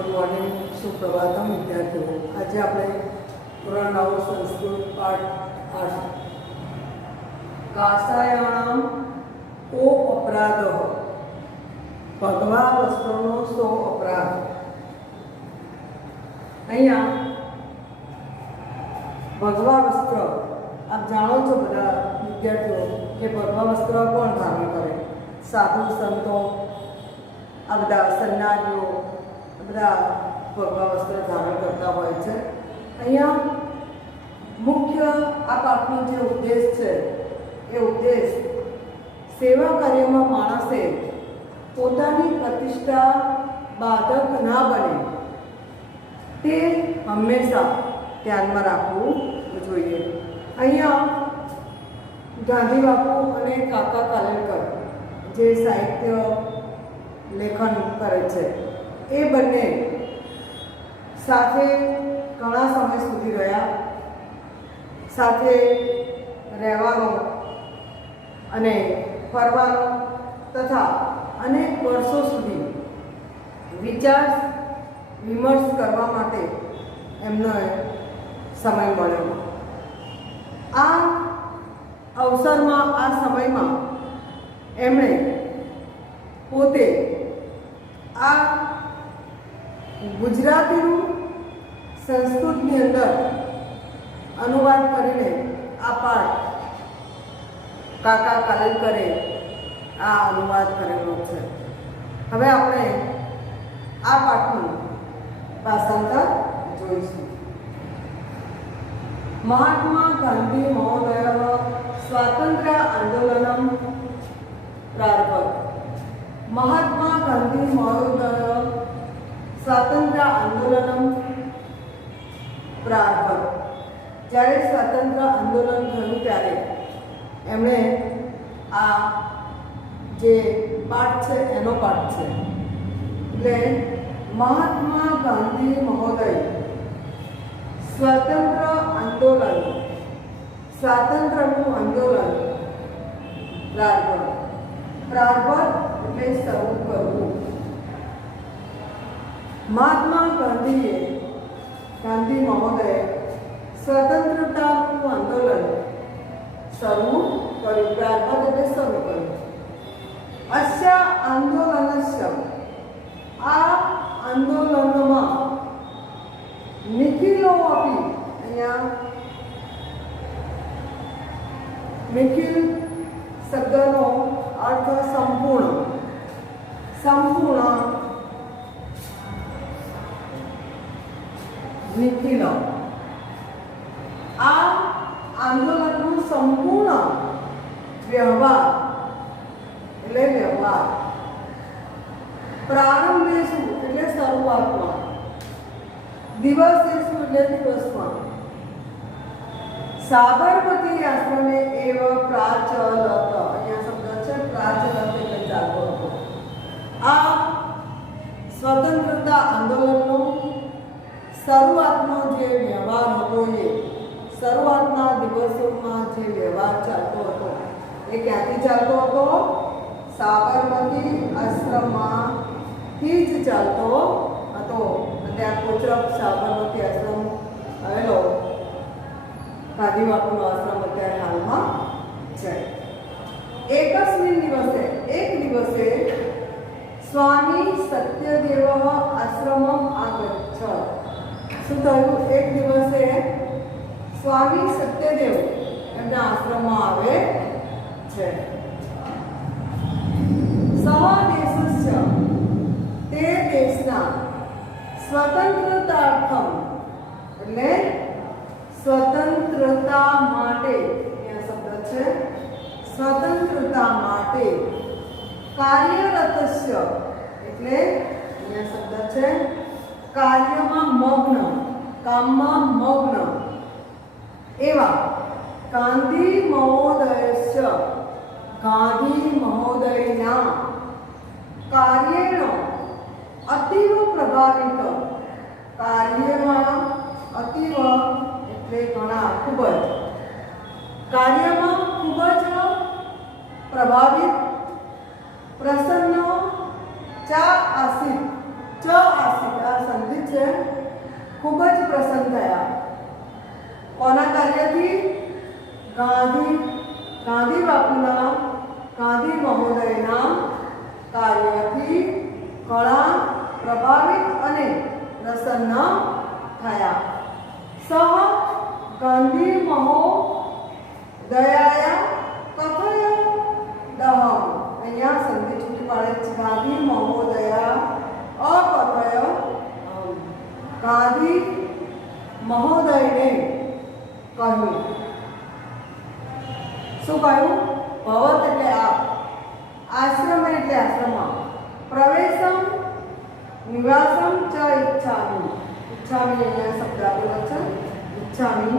Good morning, સુપ્રભાતમ વિદ્યાર્થીઓ. આજે આપણે ધોરણ 9 સંસ્કૃત પાઠ 8 કાસાયાણામ કો અપરાધ ભગવા વસ્ત્રનો સો અપરાધ. અહીંયા ભગવા વસ્ત્ર આપ જાણો છો બધા વિદ્યાર્થીઓ કે ભગવા વસ્ત્ર કોણ ધારણ કરે? સાધુ સંતો, આ બધા સન્યાસીઓ બધા ભગવા વસ્ત્ર ધારણ કરતા હોય છે. અહીંયા મુખ્ય આ પાઠનો જે ઉદ્દેશ છે એ ઉદ્દેશ સેવા કાર્યમાં માણસે પોતાની પ્રતિષ્ઠા બાધક ના બને તે હંમેશા ધ્યાનમાં રાખવું જોઈએ. અહીંયા ગાંધી બાપુ અને કાકા કાલેલકર જે સાહિત્ય લેખન કરે છે એ બંને સાથે ઘણા સમય સુધી રહ્યા, સાથે રહેવાનો અને ફરવાનો તથા અનેક વર્ષો સુધી વિચાર વિમર્શ કરવા માટે એમનો સમય મળ્યો. આ અવસરમાં, આ સમયમાં એમણે પોતે આ ગુજરાતીનું સંસ્કૃતની અંદર અનુવાદ કરીને આ પાઠ કાકા કાલેલકરે આ અનુવાદ કરેલો છે. હવે આપણે આ પાઠનું ભાષાંતર જોઈશું. મહાત્મા ગાંધી મહોદય સ્વાતંત્ર્ય આંદોલનમ પ્રારભત. મહાત્મા ગાંધી મહોદય સ્વાતંત્ર્ય આંદોલનમ પ્રારભત. જ્યારે સ્વાતંત્ર્ય આંદોલન થયું ત્યારે એમણે આ જે પાઠ છે એનો પાઠ છે. એટલે મહાત્મા ગાંધી મહોદય સ્વાતંત્ર્ય આંદોલન, સ્વાતંત્ર્યનું આંદોલન પ્રારભત. પ્રારભત એટલે શરૂ કરવું. મહાત્મા ગાંધીએ, ગાંધી મહોદયે સ્વતંત્રતાનું આંદોલન શરૂ કર્યું. પ્રારભત એટલે શરૂ કર્યું. અસ્ય આંદોલનસ્ય, આ આંદોલનમાં નિખિલો અપી, અહીંયા નિખિલ શબ્દનો અર્થ સંપૂર્ણ, સંપૂર્ણ નિખિલ. આ આંદોલનનું સંપૂર્ણ વ્યવહાર એટલે વ્યવહાર. પ્રારંભેશુ એટલે શરૂઆતમાં, દિવસેશુ એટલે દિવસમાં, સાબરમતી આશ્રમે એવ પ્રાચલત, અહીંયા શબ્દ છે પ્રાચલત એટલે ચાલતો હતો. આ સ્વતંત્રતા આંદોલનનો શરૂઆતનો જે વ્યવહાર હતો, એ શરૂઆતના દિવસોમાં જે વ્યવહાર ચાલતો હતો એ ક્યાંથી ચાલતો હતો? સાબરમતી આશ્રમમાંથી જ ચાલતો હતો. ત્યાં કોચરબ સાબરમતી આશ્રમ આવેલો ગાંધી બાપુનો આશ્રમ અત્યારે હાલમાં છે. એકસ્મિન દિવસે, એક દિવસે સ્વામી સત્યદેવ આશ્રમમ આગચ્છ. શું થયું? એક દિવસે સ્વામી સત્યદેવ એમના આશ્રમમાં આવે છે. સહદેશસ્ય, તે દેશના સ્વતંત્રતાર્થમ એટલે સ્વતંત્રતા માટે, અહીંયા શબ્દ છે સ્વતંત્રતા માટે, કાર્યરતસ્ય એટલે અહીંયા શબ્દ છે કાર્યમાં મગ્ન, કામમાં મગ્ન એવા ગાંધી મહોદયસ્ય, ગાંધી મહોદયના કાર્યેણ અતિવ પ્રભાવિત, કાર્યમાં અતિવ એટલે ઘણા, ખૂબ જ, કાર્યમાં ખૂબ જ પ્રભાવિત, પ્રસન્ન ચા આસિત ચ આસિત આ સંધિ છે ખૂબ જ પ્રસન્ન થયા કોના કાર્યથી ગાંધી બાપુના ગાંધી મહોદયના કાર્યથી કળા પ્રભાવિત અને પ્રસન્ન થયા સહ ગાંધી મહોદયાયા કથય દહમ અહીંયા સંધિ છૂટી પાડે છે ગાંધી મહોદયા અકથય ગાંધી મહોદયને કહ્યું શું કહ્યું ભવત એટલે આપ આશ્રમ એટલે આશ્રમમાં પ્રવેશમ નિવાસમ ચ ઈચ્છામિ ઈચ્છામિ અહીંયા શબ્દ આપેલો છે ઈચ્છામિ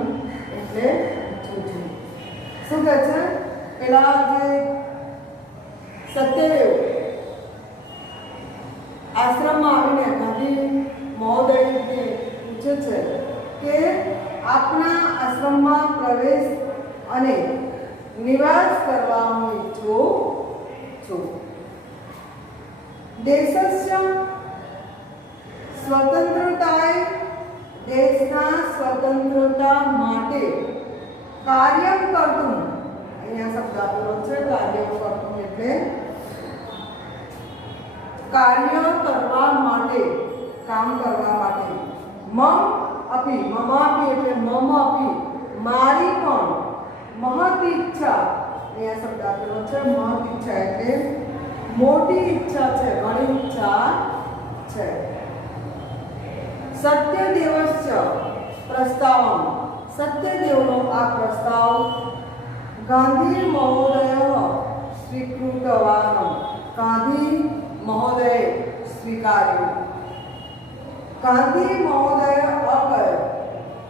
એટલે ઈચ્છું છું શું કહે છે પેલા જે સત્યદેવ આશ્રમમાં આવીને ગાંધી મહોદયને પૂછે છે કે આપના આશ્રમમાં પ્રવેશ અને નિવાસ કરવા હું ઈચ્છું છું દેશસ્ય સ્વતંત્રતાએ દેશના સ્વતંત્રતા માટે કાર્ય કરતું અહીંયા શબ્દ આપેલો છે કાર્ય કરતું એટલે કાર્ય કરવા માટે કામ કરવા માટે મમ અપી એટલે મમ અપી મારી પણ મહત ઈચ્છા અહીંયા શબ્દ આપેલો છે મહત ઈચ્છા એટલે મોટી ઈચ્છા છે ઘણી ઈચ્છા છે સત્યદેવસ્ય પ્રસ્તાવમ સત્યદેવનો આ પ્રસ્તાવ ગાંધી મહોદય સ્વીકૃતવાન ગાંધી મહોદય સ્વીકાર્યું ગાંધી મહોદય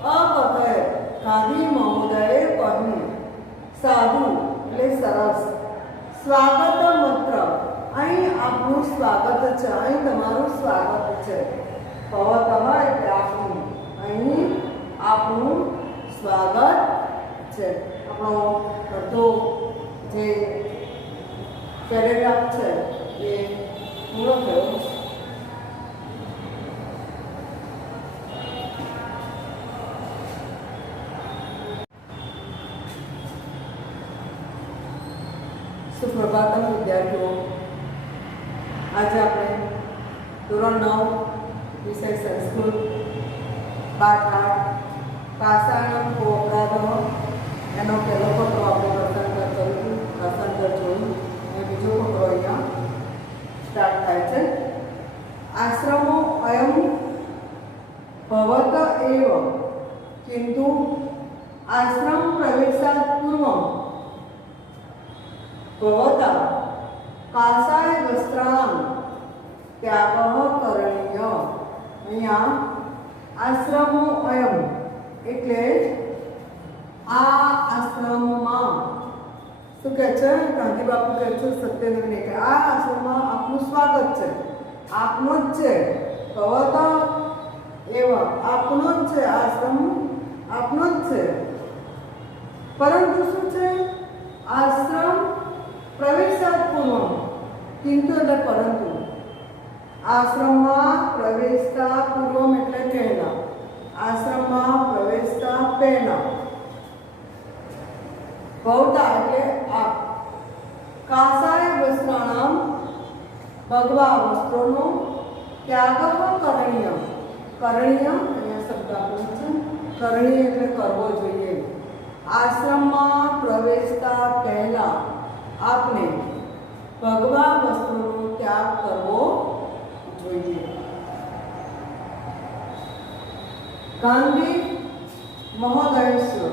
અકથય ગાંધી મહોદયે કહ્યું સાધુ એટલે સરસ સ્વાગત મંત્ર અહીં આપનું સ્વાગત છે અહીં તમારું સ્વાગત છે ભવતઃ એટલે આપનું અહીં આપનું સ્વાગત છે આપણો બધો જે પેરેગ્રાફ છે એ પૂરો થયો સુપ્રભાતમ વિદ્યાર્થીઓ આજે આપણે ધોરણ 9 વિષય સંસ્કૃત પાઠ 8 પાષાણમ કો અપરાધ એનો પહેલો ફકરો આપણે ભાષાંતર જોયું અને બીજો ફકરો અહીંયા સ્ટાર્ટ થાય છે આશ્રમો અયમ ભવત એવ કિંતુ આશ્રમ પ્રવેશાત પૂર્વમ ભવતા કાષાય વસ્ત્રાણામ ત્યાગઃ કરણીય અહીંયા આશ્રમો અયમ એટલે આ આશ્રમમાં શું કહે છે ગાંધી બાપુ કહે છે સત્યદેવને કે આ આશ્રમમાં આપનું સ્વાગત છે આપનું જ છે ભવતા એવ આપનો જ છે આશ્રમ આપનો જ છે પરંતુ શું છે આશ્રમ પ્રવેશાત પૂર્વ કિંતુ એટલે પરંતુ આશ્રમમાં પ્રવેશતા પૂર્વમ એટલે પહેલા આશ્રમમાં પ્રવેશતા પહેલા ભવતા એટલે આપ કાષાય વસ્ત્રાણામ ભગવા વસ્ત્રોનો ત્યાગ કરણીય અહીંયા શબ્દ આપેલો છે કરણીય એટલે કરવો જોઈએ આશ્રમમાં પ્રવેશતા પહેલા આપને ભગવા વસ્તુનો ત્યાગ કરવો જોઈએ ગાંધી મહોદયસ્ય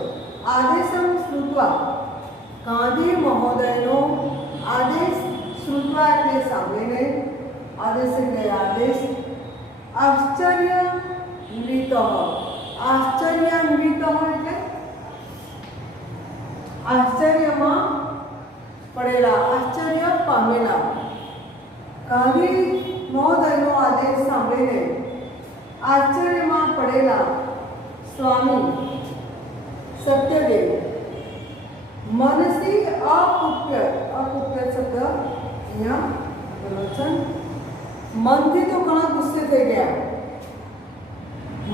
આદેશમ શ્રુત્વા ગાંધી મહોદયનો આદેશ શ્રુત્વા એટલે સાંભળીને આદેશ એટલે આદેશ આશ્ચર્યાન્વિત એટલે આશ્ચર્યમાં પડેલા આશ્ચર્ય પામેલા ગાંધી મહોદયનો આદેશ સાંભળીને આશ્ચર્યમાં પડેલા સ્વામી સત્યદેવ મનસી અકુપ્ય શબ્દ અહીંયા બોલો છે મનથી તો ઘણા ગુસ્સે થઈ ગયા.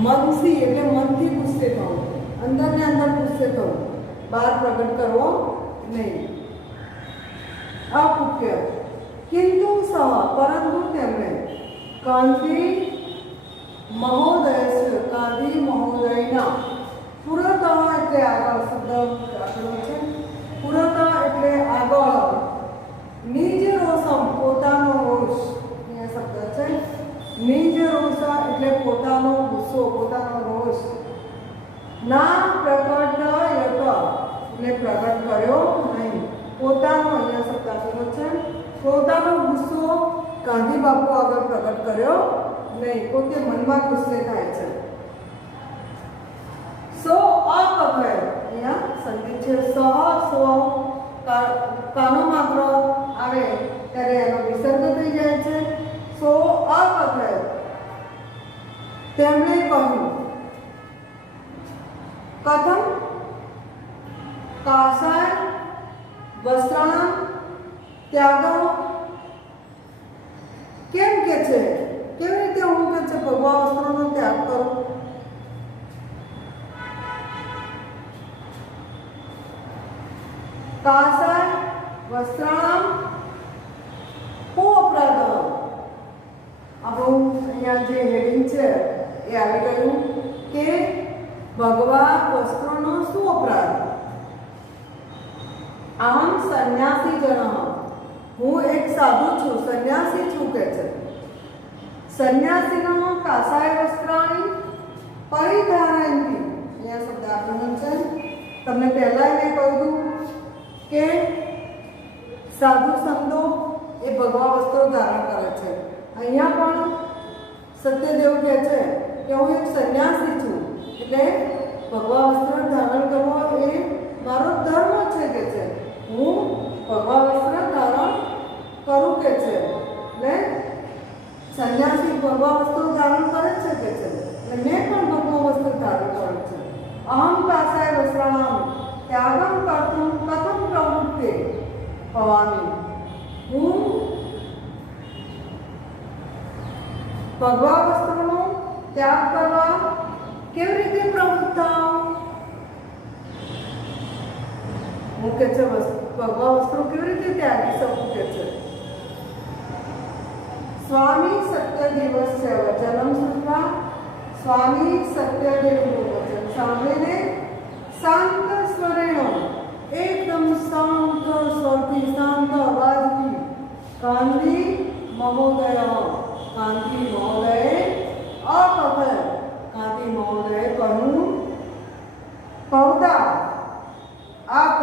મનથી એટલે મનથી ગુસ્સે થવું, અંદર ને અંદર ગુસ્સે થવું, બહાર પ્રગટ કરવો નહીં. અકુપ્ય કિંતુ સહ પરંતુ તેમણે ગાંધી મહોદયના પુરતઃ એટલે આગળ શબ્દ આપેલો છે. પુરતઃ એટલે આગળ, નિજ રોષમ પોતાનો રોષ, અહીંયા શબ્દ છે. નિજ રોષ એટલે પોતાનો ગુસ્સો, પોતાનો રોષ. ના પ્રકટ એટલે પ્રગટ કર્યો નહીં. પોતાનો અહીંયા શબ્દ આપેલો છે. પોતાનો ગુસ્સો ગાંધી બાપુ આગળ પ્રગટ કર્યો નહીં, પોતે મનમાં ગુસ્સે થાય છે. સો અકથય અહીંયા સંધિ છે. સહ સ્વ કાનો માત્ર આવે ત્યારે એનો વિસર્ગ થઈ જાય છે. સો અકથય તેમણે કહ્યું. કથમ કાસાય વસ્ત્રાણામ ત્યાગો. કેમ કે છે, કેવી રીતે હું કે છે ભગવા વસ્ત્રોનો ત્યાગ કરું? કાસાય વસ્ત્રાણામ કો અપરાધ. આપણું અહીંયા જે હેડિંગ છે એ આવી ગયું કે ભગવા વસ્ત્રોનો શું અપરાધ? આમ સંન્યાસી જન, હું એક સાધુ છું, સંન્યાસી છું કે છે. સંન્યાસીનો કાસાય વસ્ત્રાણી પરિધારયંતિ, અહીંયા શબ્દ આપેલો છે. તમને પહેલા મેં કહ્યું કે સાધુ સંતો એ ભગવા વસ્ત્રો ધારણ કરે છે. અહીંયા પણ સત્યદેવ કહે છે કે હું એક સંન્યાસી છું, એટલે ભગવા વસ્ત્ર ધારણ કરવો એ મારો ધર્મ છે કે છે. હું ભગવા વસ્ત્ર ધારણ કરું કે છે. એટલે સંન્યાસી ભગવા વસ્ત્રો ધારણ કરે છે કે છે. એટલે મેં પણ ભગવા વસ્ત્ર ધારણ કર્યું છે. અહમ કાસાય વસ્ત્રાણામ ત્યાગમ કર્તુમ કથમ પ્રવૃત્તે ભવાની. હું ભગવા વસ્ત્રનો ત્યાગ કરવા કેવી રીતે પ્રવૃત્ત થાઉં? હું કે છે ભગવા વસ્ત્રો કેવી રીતે ત્યાગી શકું કે છે. સ્વામી સત્યદેવ છે વચનમ શ્રુત્વા. સ્વામી સત્યદેવનું વચન સાંભળીને શાંત સ્વરેણ, એકદમ શાંત સ્વરથી, શાંત અવાજથી ગાંધી મહોદય અકથય ગાંધી મહોદયે કહ્યું. કહતા આપ,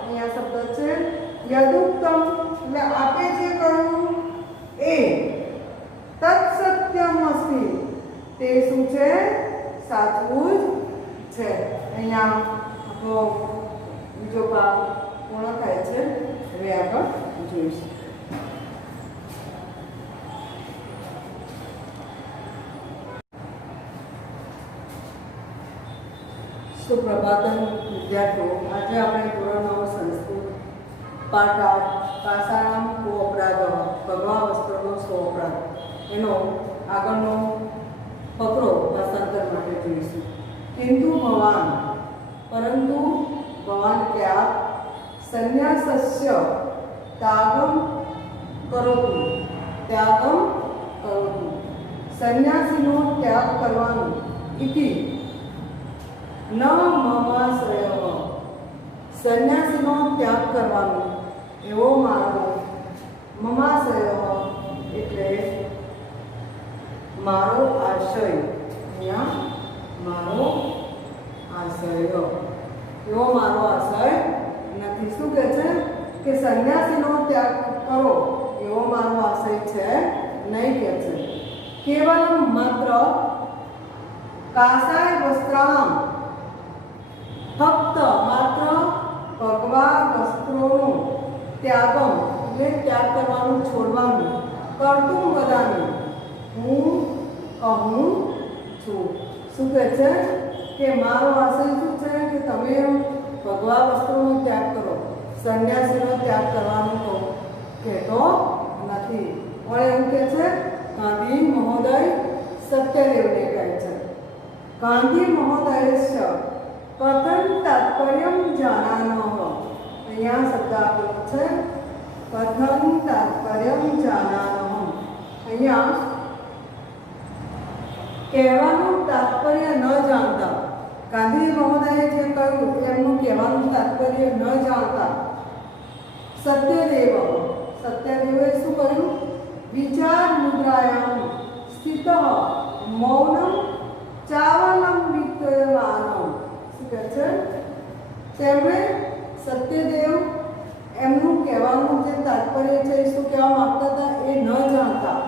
અહીંયા શબ્દ છે યદુક્તમ એટલે આપે જે કહ્યું એ તત્સત્યમ અસ્તિ, તે શું છે? સાચું જ છે. અહીંયા આપણો બીજો ભાગ પૂર્ણ થાય છે. હવે આગળ જોઈશું. સુપ્રભાતમ વિદ્યાર્થીઓ, આજે આપણે ધોરણ 9 સંસ્કૃત પાઠ 8 કાસાણામ કો અપરાધ, ભગવા વસ્ત્રનો સો અપરાધ, એનો આગળનો ફકરો ભાષાંતર માટે જોઈશું. કિંતુ ભવાન, પરંતુ ભવાન ક્યાં સંન્યાસસ્ય ત્યાગમ કરોતુ, સંન્યાસીનો ત્યાગ કરવાનું ઇતિ ન મમાશ્રય, સંન્યાસીનો ત્યાગ કરવાનો એવો મારો મમાશ્રય એટલે મારો આશય. અહીંયા મારો આશય, એવો મારો આશય નથી. શું કહે છે કે સંન્યાસીનો ત્યાગ કરો એવો મારો આશય છે નહીં કે છે. કેવલ માત્ર કાસાય વસ્ત્રાણામ, ફક્ત માત્ર ભગવા વસ્ત્રોનો ત્યાગમ એટલે ત્યાગ કરવાનું, છોડવાનું, કરતું બધાનું હું કહું છું. શું કહે છે કે મારો આશય શું છે કે તમે ભગવા વસ્ત્રોનો ત્યાગ કરો, સંન્યાસીનો ત્યાગ કરવાનું કહેતો નથી. પણ એવું કહે છે ગાંધી મહોદય સત્યદેવને કહે છે. ગાંધી મહોદયસ્ય કથન તાત્પર્યમ જાનાનઃ. અહીંયા શબ્દ આપેલો છે કથન તાત્પર્યમ જાનાનઃ. અહીંયા કહેવાનું તાત્પર્ય ન જાણતા, ગાંધી મહોદયે જે કહ્યું એમનું કહેવાનું તાત્પર્ય ન જાણતા સત્યદેવે શું કર્યું? વિચાર મુદ્રાયામ સ્થિત મૌનમ ચાવલંબિતવાનમ. શું કહે છે? તેમણે સત્યદેવ એમનું કહેવાનું જે તાત્પર્ય છે શું કહેવા માંગતા હતા એ ન જાણતા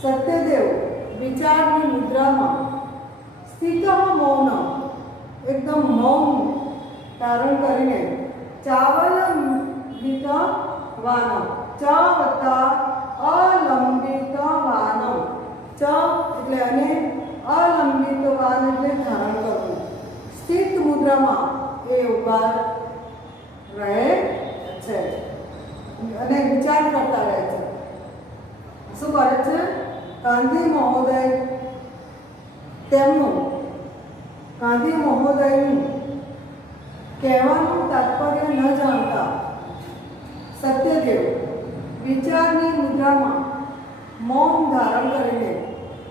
સત્યદેવ વિચારની મુદ્રામાં સ્થિત મૌન, એકદમ મૌન ધારણ કરીને ચાવલંબિત વાનમ, ચ વત્તા અલંબિત વાનમ, ચ એટલે અને અલંબિત વાન એટલે ધારણ કરવું. સ્થિત મુદ્રામાં એ ઉભા રહે છે અને વિચાર કરતા રહે છે. શું કરે છે? ગાંધી મહોદયનું કહેવાનું તાત્પર્ય ન જાણતા સત્યદેવ વિચારની મુદ્રામાં મૌન ધારણ કરીને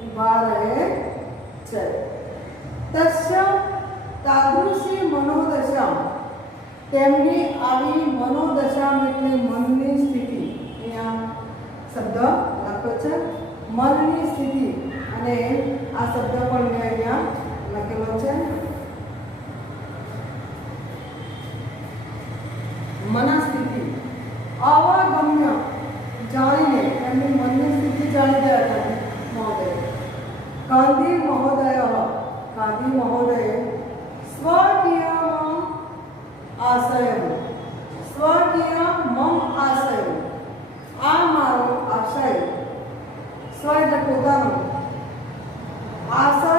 ઊભા રહે છે. તસ્ય તાદૃશી મનોદશા, તેમની આવી મનોદશા એટલે મનની સ્થિતિ. અહીંયા શબ્દ લખ્યો છે મનની સ્થિતિ, અને આ શબ્દ પણ મેં અહીંયા લખેલો છે મનસ્થિતિ. અવગમ્ય જાણીને એમની મનની સ્થિતિ જાણી ગયા હતા મહોદય. ગાંધી મહોદયે સ્વકીય આશય, સ્વકીય મમ આશય, આ મારો આશય, સ્વ એટલે પોતાનો આશય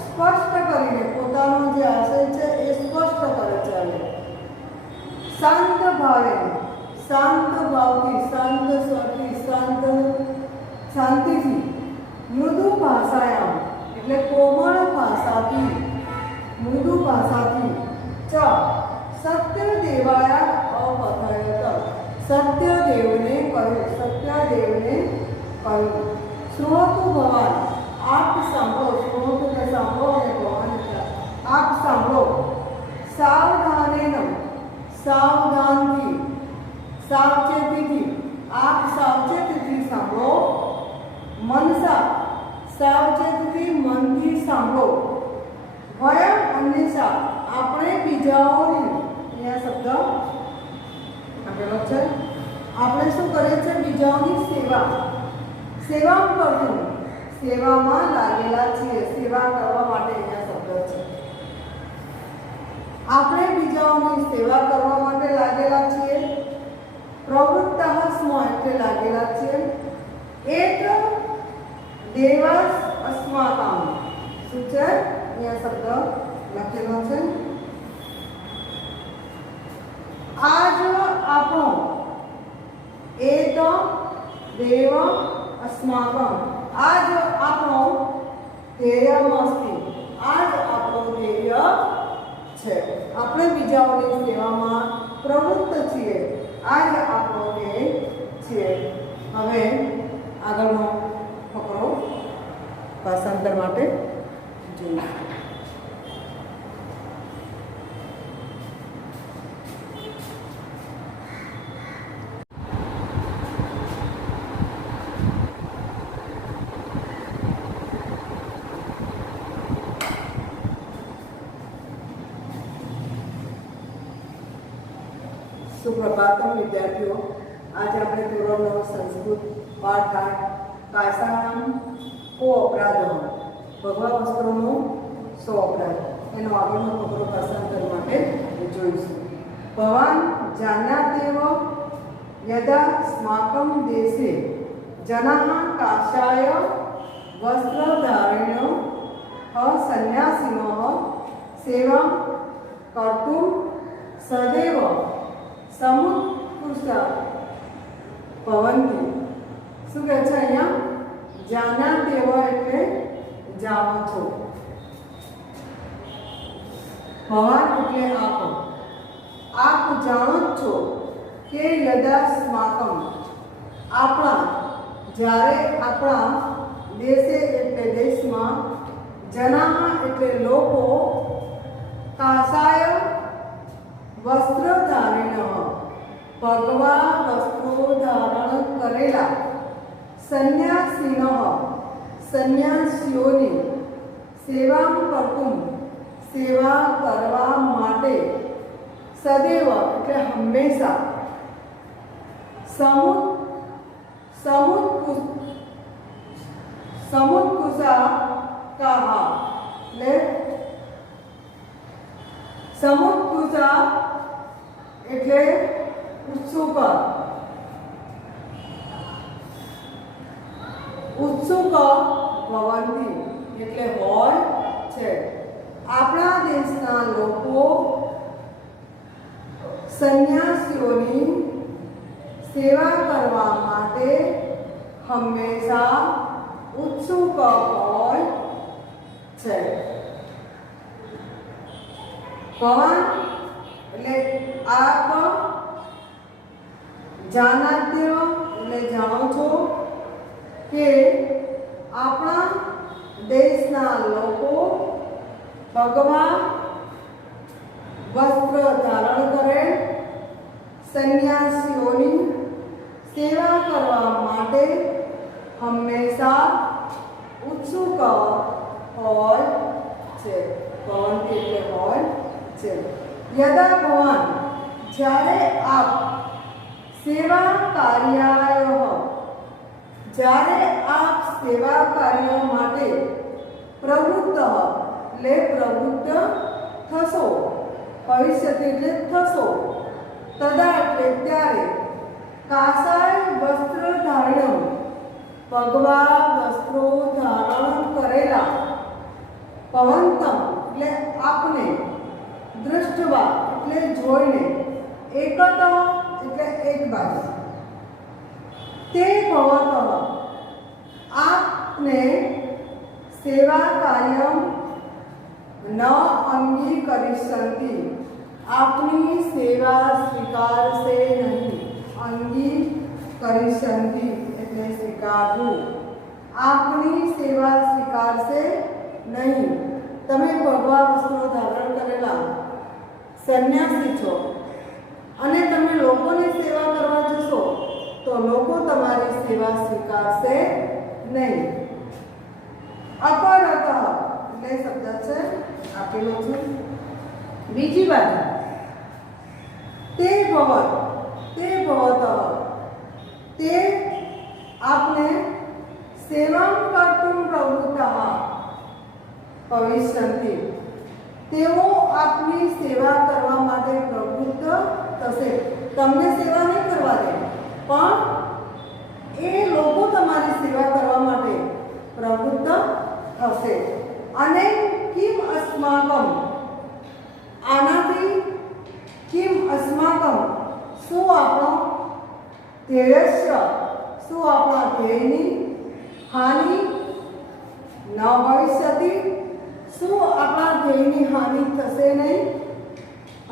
સ્પષ્ટ કરીને, પોતાનો જે આશય છે એ સ્પષ્ટ કરે છે. શાંત ભાવે, શાંત ભાવથી, શાંત સ્વરથી, શાંતિથી, મૃદુ ભાષાયામ એટલે કોમળ ભાષાથી, મૃદુ ભાષાથી, ચ સત્યદેવાય અવકથયત, સત્યદેવને કહ્યું. શ્રોતુ ભવાન, આપ સાંભળો. શ્રોતુ એટલે સાંભળો અને ભવાન એટલે આપ સાંભળો. સાવધાનેન, સાવધાનથી, સાવચેતીથી, આપ સાવચેતીથી સાંભળો. મનસા, સાવચેતીથી મનથી સાંભળો. વયમ અન્યસા, આપણે બીજાઓની, અહીંયા શબ્દ આપેલો છે, આપણે શું કરીએ છીએ? બીજાઓની સેવા કરશું, સેવામાં લાગેલા છીએ. સેવા કરવા માટે અહીંયા શબ્દ છે. આપણે બીજાઓની સેવા કરવા માટે લાગેલા છીએ. પ્રવૃત્તઃ સ્મ એટલે લાગેલા છીએ. એક દેવસ અસ્માકમ, શું છે? અહીંયા શબ્દ લખેલો છે. આજ આપણો, એક દેવ અસ્માકમ, આજ આપણો ધ્યેયમસ્તિ, આજ આપણો ધ્યેય છે. આપણે બીજાઓની સેવામાં પ્રવૃત્ત છીએ, આજ આપણો ધ્યેય છે. હવે આગળનો ફકરો ભાષાંતર માટે જોઈએ. સુપ્રભાતમ વિદ્યાર્થીઓ, આજે આપણે ધોરણ 9 સંસ્કૃત પાઠ 8 કાયસાનામ કો અપરાધ, ભગવા વસ્ત્રોનો 100 અપરાધ, એનો આગળનો ફકરો ભાષાંતર માટે જોઈશું. ભવાન જાનાતેવ યદા સ્માકમ દેશે જનાઃ કાષાય વસ્ત્રધારિણો સંન્યાસિનો સેવાં કર્તું સદૈવ સમુત્કૃષ્ટા ભવન્તિ. શું કહે છે અહીંયા? જાના તેવા એટલે જાણો છો. ભવાન એટલે આપ જાણો જ છો કે યદાસ્માકમ આપણા જ્યારે આપણા દેશે એટલે દેશમાં જનાહ એટલે લોકો કાસાય વસ્ત્રધારિણ ભગવા વસ્ત્રો ધારણ કરેલા સંન્યાસીન સંન્યાસીઓની સેવા કરતું સેવા કરવા માટે સદૈવ એટલે હંમેશા સમુત્કુષા કહા એટલે સમુત્કુષા એટલે ઉત્સુક ભવંતી એટલે હોય છે. આપણા દેશના લોકો સંન્યાસીઓની સેવા કરવા માટે હંમેશા ઉત્સુક હોય છે. ભવાન એટલે આપ જાનાત્ય એટલે જાણો છો કે આપણા દેશના લોકો ભગવા વસ્ત્ર ધારણ કરે સંન્યાસીઓની સેવા કરવા માટે હંમેશા ઉત્સુક હોય છે. ભવંતી એટલે હોય છે. યદા ભવાન જ્યારે આપ સેવા કાર્યાય જ્યારે આપ સેવા કાર્ય માટે પ્રવૃત્ત એટલે પ્રવૃત્ત થશો ભવિષ્ય એટલે થશો તદા એટલે ત્યારે કાસાય વસ્ત્ર ધારણ ભગવા વસ્ત્રો ધારણ કરેલા પવંતમ એટલે આપને દૃષ્ટવા એટલે જોઈને એકત એટલે એક બાજુ તે ભવત આપને સેવા કાર્ય ન અંગીકરિષ્યંતિ આપની સેવા સ્વીકારશે નહીં. અંગીકરિષ્યંતિ એટલે સ્વીકારવું. આપની સેવા સ્વીકારશે નહીં. તમે ભગવા વસ્ત્રો ધારણ કરેલા સંન્યાસી છો અને તમે લોકોની સેવા કરવા જશો તો લોકો તમારી સેવા સ્વીકારશે નહીં. અપરત એટલે શબ્દ છે આપેલો છે. બીજી બાજુ તે ભવત તે આપને સેવા કર્તુમ પ્રવૃત્તા ભવિષ્યંતિ તેઓ આપની સેવા કરવા માટે પ્રવૃત્ત થશે. તમને સેવા નહીં કરવા દે પણ એ લોકો તમારી સેવા કરવા માટે પ્રવૃત્ત થશે. અને કિમ અસ્માકમ આનાથી કિમ અસ્માકમ શું આપણો ધ્યેયસ્ય શું આપણા ધ્યેયની હાનિ ન ભવિષ્યતિ શું આપણા ધ્યેયની હાનિ થશે નહીં.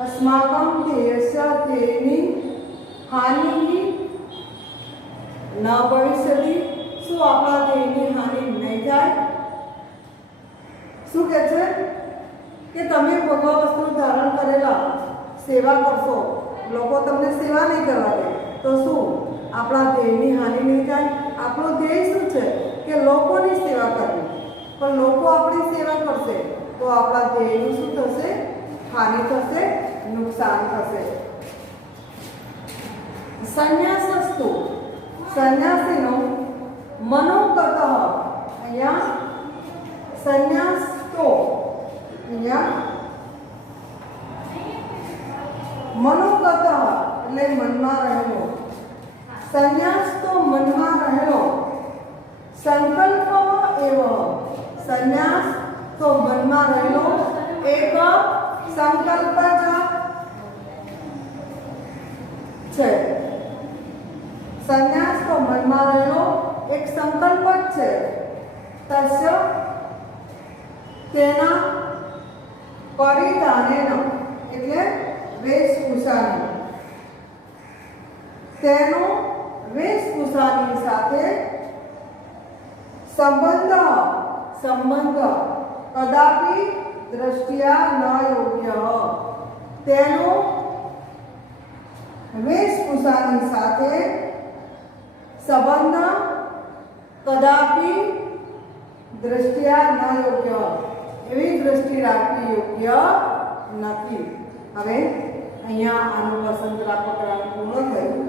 અસ્માકમ ધ્યેયસ્ય ધ્યેયની હાનિ ન ભવિષ્યતિ શું આપણા ધ્યેયની હાનિ નહીં થાય. શું કહે છે કે તમે ભગવા વસ્તુ ધારણ કરેલા સેવા કરશો લોકો તમને સેવા નહીં કરવા દે તો શું આપણા ધ્યેયની હાનિ નહીં થાય. આપણો ધ્યેય શું છે કે લોકોની સેવા કરવી પણ લોકો આપણી સેવા કરશે તો આપણા ધ્યેયનું શું થશે હાનિ થશે નુકસાન થશે. સંન્યાસસ્તુ સંન્યાસીનો મનોગત અહીંયા સંન્યાસ તો અહીંયા મનોગત એટલે મનમાં રહેલો સંન્યાસ તો મનમાં રહેલો સંકલ્પ એવ સંન્યાસ તો મનમાં રહેલો એક સંકલ્પ જ છે. સંન્યાસ તો મનમાં રહેલો એક સંકલ્પ જ છે. તસ્ય તેના પરિધાનેન એટલે વેશભૂષાની, તેનો વેશભૂષાની સાથે સંબંધ કદાપી દ્રષ્ટિયા ન યોગ્ય. તેનો વેશભૂષાની સાથે સંબંધ કદાપી દ્રષ્ટિયા ન યોગ્ય, એવી દ્રષ્ટિ રાખવી યોગ્ય નથી. હવે અહીંયા આનું વસંતરા પકડાનું પૂર્ણ થયું.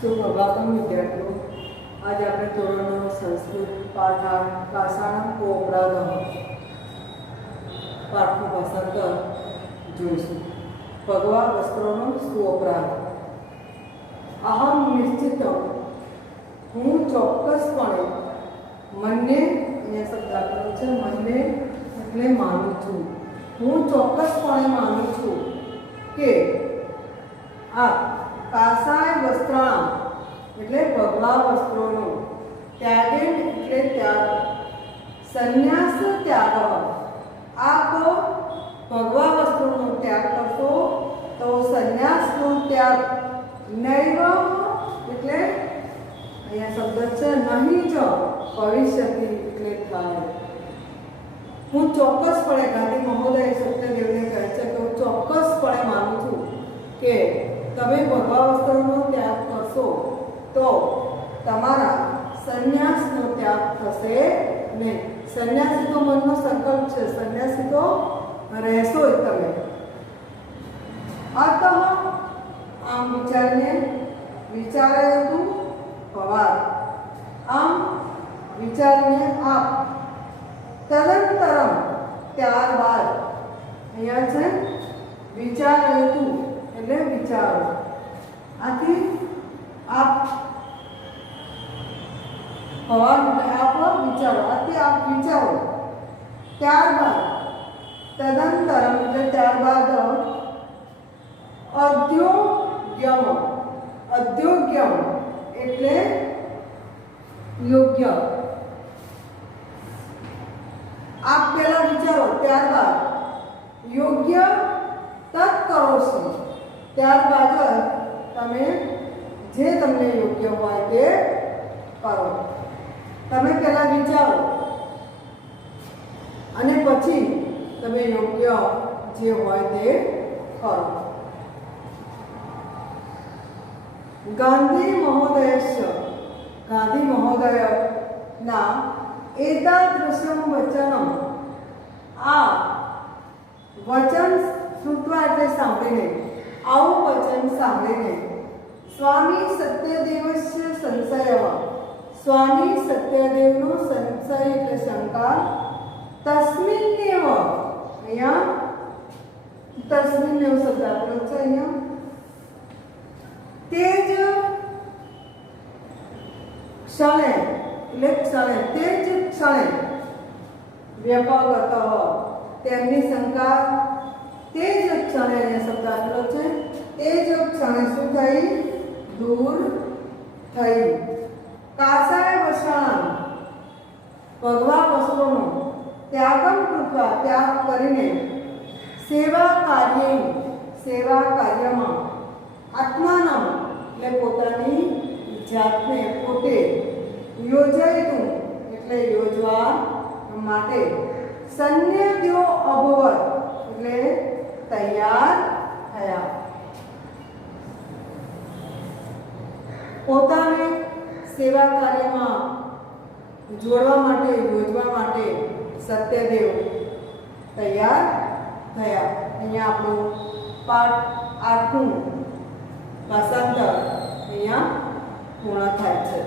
સુપ્રભાતમ વિદ્યાર્થીઓ, આજે આપણે ધોરણ 9 સંસ્કૃત પાઠ 8 કાસાણમ કોપરાદઃ પાઠનું ભાષાંતર જોઈશું. ભગવા વસ્ત્રોનો સુઅપરાધ. અહમ નિશ્ચિત, હું ચોક્કસપણે, મને, અહીંયા શબ્દ આપેલો છે, મને એટલે માનું છું, હું ચોક્કસપણે માનું છું કે આ કાસાય વસ્ત્રાણ એટલે ભગવા વસ્ત્રોનું, ત્યાગેન એટલે ત્યાગ, સંન્યાસ ત્યાગ, આપ ભગવા વસ્ત્રોનો ત્યાગ કરશો તો સંન્યાસનો ત્યાગ, નૈવ એટલે અહીંયા શબ્દ છે નહીં જ, ભવિષ્યથી એટલે થાય. હું ચોક્કસપણે, ગાંધી મહોદય સત્યદેવને કહે છે કે હું ચોક્કસપણે માનું છું કે તમે ભગવા વસ્ત્રોનો ત્યાગ કરશો તો તમારા સંન્યાસનો ત્યાગ થશે નહીં. સંન્યાસી તો મનનો સંકલ્પ છે, સંન્યાસી તો રહેશો જ તમે. અતઃ આમ વિચારીને વિચારાયું હતું ભવાત, આમ વિચારીને આપ, તદંતરમ ત્યારબાદ, અહીંયા છે વિચારાયું હતું એટલે વિચારો, આથી આપ ભવાન આપ વિચારો, આથી આપ વિચારો. ત્યારબાદ તદંતરમ એટલે ત્યારબાદ અદ્યોગ્યમ એટલે યોગ્ય. આપ પહેલા વિચારો, ત્યારબાદ યોગ્ય તત્કરોશિ, ત્યારબાદ તમે જે તમને યોગ્ય હોય તે કરો. તમે પહેલા વિચારો અને પછી તમે યોગ્ય જે હોય તે કરો. ગાંધી મહોદયસ્ય, ગાંધી મહોદયના એતાદૃશમ વચનમ, આ વચન શ્રુત્વા એટલે સાંભળીને, આવું વચન સાંભળીને, સ્વામી સત્યદેવસ્ય સંશય, સ્વામી સત્યદેવનો સંશય એટલે શંકા, તસ્મિન્નેવ, અહીંયા તસ્મિન્નેવ શબ્દ આપેલો છે, અહીંયા તે જ ક્ષણે એટલે ક્ષણે, તે જ ક્ષણે, વ્યપાગત તેમની શંકા તે જ ક્ષણે, અહીંયા શબ્દ આપેલો છે, તે જ ક્ષણે શું થઈ? દૂર થઈ. કાસાય વસ્ત્રાણ ભગવા વસ્ત્રોનો ત્યાગમ કૃત્વા ત્યાગ કરીને, સેવા કાર્યમાં, આત્માનમ એટલે પોતાની જાતને પોતે, યોજાયતું એટલે યોજવા માટે, સન્યદ્યો અભવત એટલે તૈયાર થયા. પોતાને સેવા કાર્યમાં જોડવા માટે, યોજવા માટે સત્યદેવ તૈયાર થયા. અહીંયા આપણું પાઠ 8નું ભાષાંતર અહીંયા પૂર્ણ થાય છે.